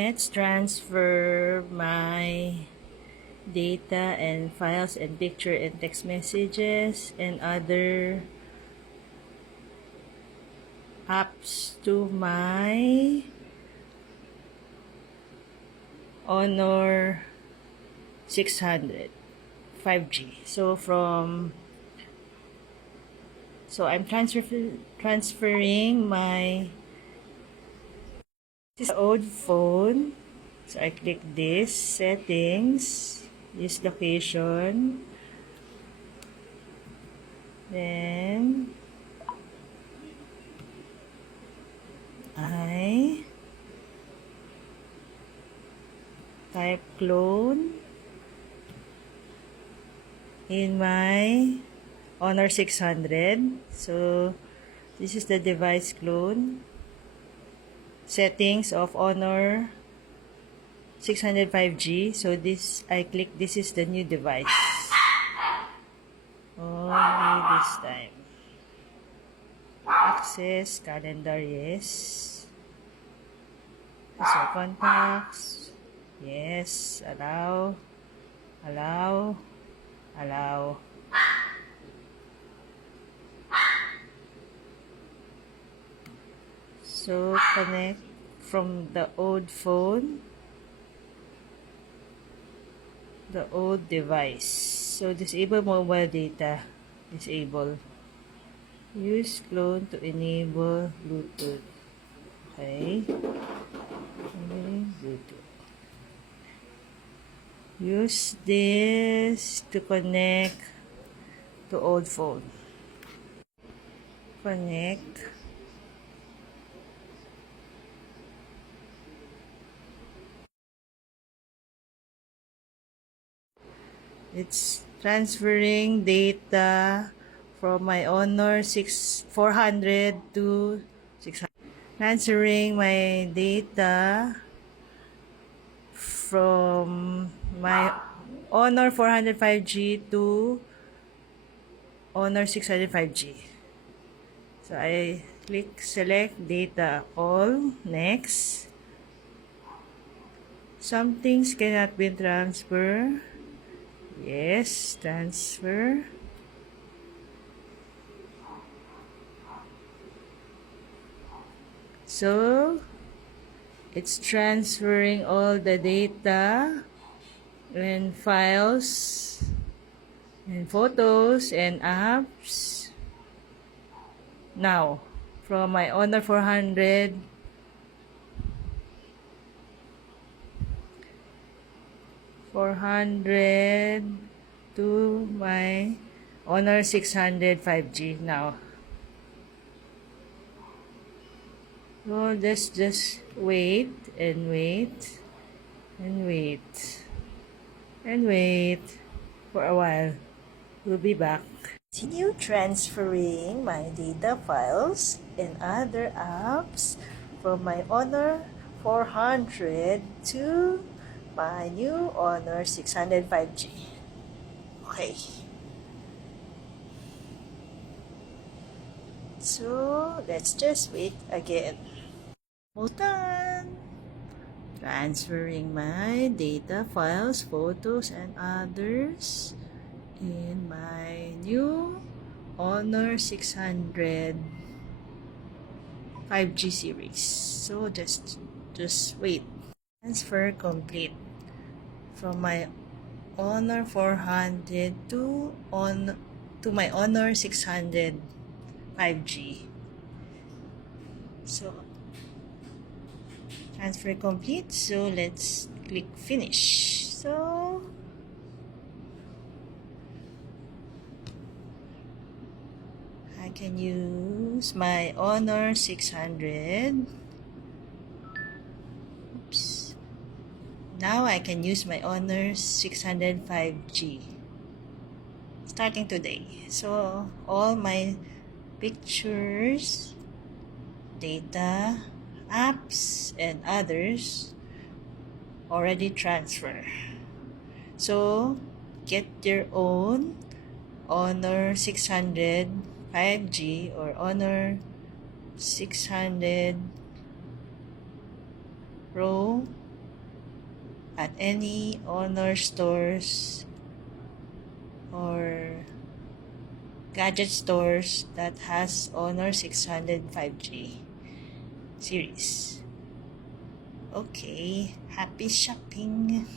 Let's transfer my data and files and picture and text messages and other apps to my Honor 600 5G. So I'm transferring my old phone. So I click this, settings, use location, then I type clone in my Honor 600. So this is the device clone. Settings of Honor 600 5G. So I click this is the new device. Only this time. Access, calendar, yes. So contacts, yes. Allow. So connect from the old phone, the old device. So disable mobile data. Disable. Use clone to enable Bluetooth. Okay. Bluetooth. Use this to connect to old phone. Connect. It's transferring data from my Honor 400 to 600. Transferring my data from my Honor 400 5G to Honor 600 5G. So I click select data all, next. Some things cannot be transferred. Yes, transfer. So it's transferring all the data and files and photos and apps now from my Honor 400 to my Honor 600 5G now. So let's just wait and wait and wait and wait for a while. We'll be back. Continue transferring my data files and other apps from my Honor 400 to my new Honor 600 5G. Okay. So let's just wait again. All done. Transferring my data files, photos, and others in my new Honor 600 5G series. So just wait. Transfer complete from my Honor 400 to my Honor 600 5G. So transfer complete. So let's click finish. So I can use my Honor 600. Oops. Now I can use my Honor 600 5G starting today. So all my pictures, data, apps, and others already transfer. So get your own Honor 600 5G or Honor 600 Pro at any Honor stores or gadget stores that has Honor 600 5G series. Okay, happy shopping!